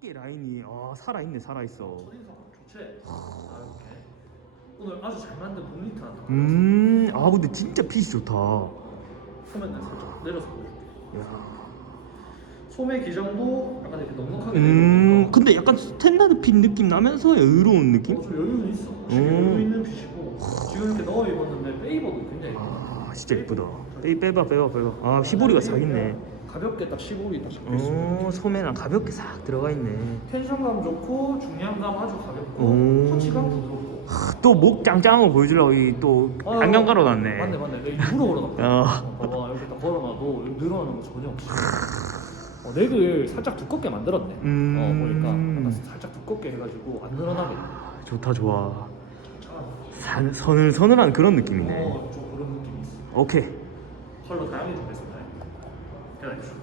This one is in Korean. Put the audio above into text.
어깨 라인이 아 살아있네 살아있어 첫인상 좋지? 아 이렇게 오늘 아주 잘 만든 복리트 하나 음아 근데 진짜 핏이 좋다 소매 내 살짝 내려서 보여줄게 야. 소매 기장도 약간 이렇게 넉넉하게 음 근데 약간 스탠다드 핏 느낌 나면서 여유로운 느낌? 어, 좀 여유는 있어 지금 음. 여유 있는 핏이고 지금 이렇게 넣어 입었는데 페이버도 굉장히 예쁘다 아 진짜 이쁘다. 빼, 빼봐 빼봐 빼봐. 아 시보리가 싹 있네. 가볍게 딱 시볼이 딱 잡혀 어 소매랑 가볍게 싹 들어가 있네. 텐션감 좋고 중량감 아주 가볍고 오. 터치감 부드럽고 또목 짱짱한 거 보여주려고 이또 아, 안경 깔아놨네. 맞네 맞네. 내가 일부러 걸어놨거든 어. 어, 봐봐 여기 딱 걸어놔도 여기 늘어나는 거 전혀 없어. 어, 넥을 살짝 두껍게 만들었네. 음. 어 보니까 약간 살짝 두껍게 해가지고 안 늘어나게 좋다 좋아. 잘 산, 서늘서늘한 그런 느낌이네. 있어 오케이. 컬러 다양히 좀 했습니다. 계란이죠